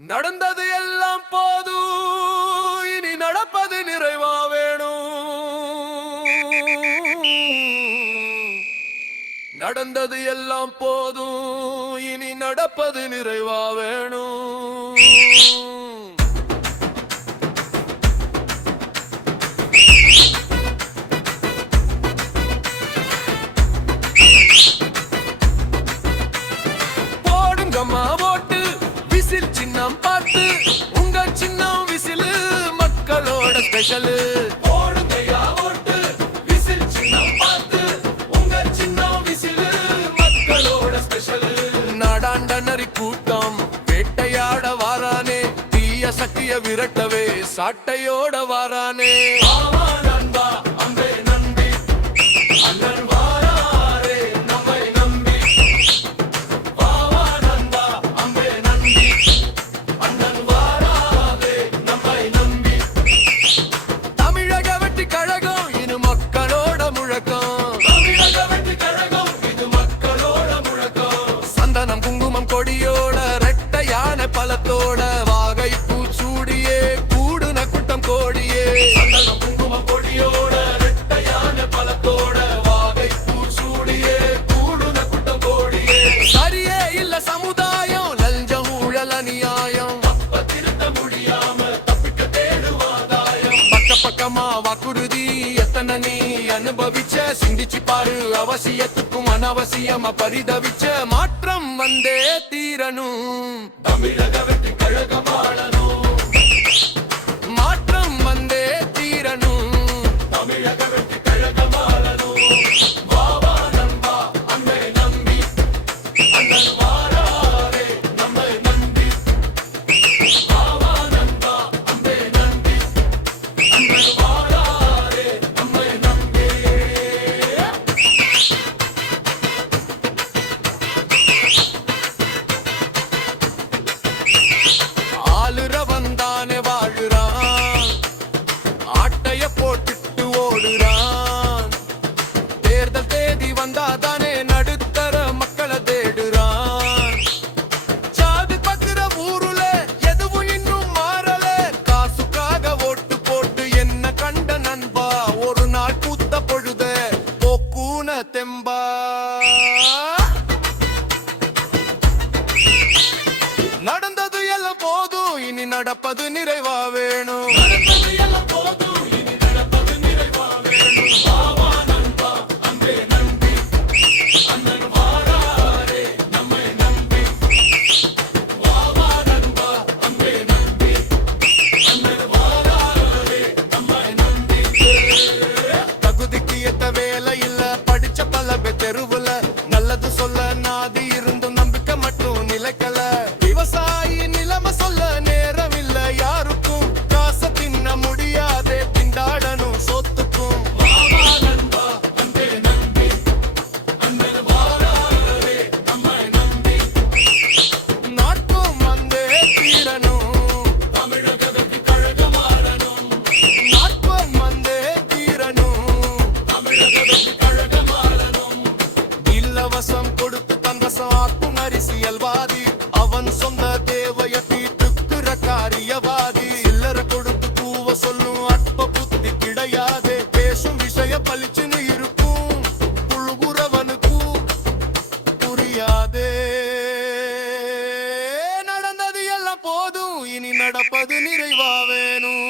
நடந்தது எல்லாம் போதும், இனி நடப்பது நிறைவா வேணும். நடந்தது எல்லாம் போதும், இனி நடப்பது நிறைவா வேணும். போடுங்கம்மா ஓட்டு, விசில் சின்னம் பார்த்து, உங்க சின்னம் விசிலு மக்களோட ஸ்பெஷலு. போடுங்கய்யா ஓட்டு, விசில் சின்னம் பார்த்து, உங்க சின்னம் விசிலு மக்களோட ஸ்பெஷலு. நாடாண்ட நரி கூட்டம் வேட்டையாட வாரானே, தீய சக்திய விரட்டவே சாட்டையோட வாரானே. கொடியோட ரெட்டையான பழத்தோட வாகை பூச்சூடியே கூடுன குட்டம் கோடியே. குங்குமம் கொடியோட ரெட்டையான பழத்தோட வாகை பூச்சூடியே கூடுன குட்டம் கோடியே. சரியே இல்ல சமுதாயம், லஞ்சம் ஊழல் அநியாயம், திருத்த முடியாம தப்பிக்க தேடுவாதாயம். பக்க பக்கமா வாக்குறுதி எத்தனை நீ அனுபவிச்ச, சிந்திச்சு பாரு அவசியத்துக்கும் அனவசியமா பரிதவிச்ச. மாற்றம் வந்தே தீரணும், தமிழக வெற்றி கழகம் ஆளணும். மாற்றம் வந்தே தீரணும், தமிழக வெற்றி கழகம் ஆளணும். வாவா நண்பா அன்பை நம்பி, அண்ணன் வாராரே நம்மை நம்பி. வாவா நண்பா அன்பை நம்பி, அண்ணன் வாராரே நம்மை நம்பி. ஆளுறவன் தானே வாழுறான், ஆட்டைய போட்டுட்டு ஓடுறான். தேர்தல் தேதி வந்தாதானே நடுத்தர மக்களை தேடுறான். சாதி பத்திர ஊருல எதுவும் இன்னும் மாறல, காசுக்காக ஓட்டு போட்டு என்ன கண்ட நண்பா, ஒரு நாள் கூத்த பொழுத போக்கூன தெம்பா. நடந்தது எல்லாம் போதும், இனி நடப்பது நிறைவா வேணும். தகுதிக்கு ஏத்த வேலை இல்ல, படிச்ச பல பேர் தெருவுல, நல்லது சொல்ல நாதி இருந்தும் நம்பிக்கை மட்டும் நிலைக்கல. விவசாயி நிலைமை சொல்ல நேரம் இல்ல யாருக்கும், காசை தின்ன முடியாதே திண்டாடணும் சொத்துக்கும். நாட்டும் வந்தே தீரணும், தமிழக வெற்றி கழகம் ஆளணும். நாட்டும் வந்தே தீரணும், தமிழக வெற்றி கழகம் ஆளணும். இலவசம் கொடுத்து தன்வசம் ஆக்கும் அரசியல்வாதி, அவன் சொந்த தேவைய தீர்த்துக்கிற காரியவாதி. சில்லற கொடுத்து கூவ சொல்லும் அற்ப புத்தி கிடையாதே, பேசும் விஷய பளிச்சுன்னு இருக்கும் புழுகுறவனுக்கும் புரியாதே. நடந்தது எல்லாம் போதும், இனி நடப்பது நிறைவா வேணும்.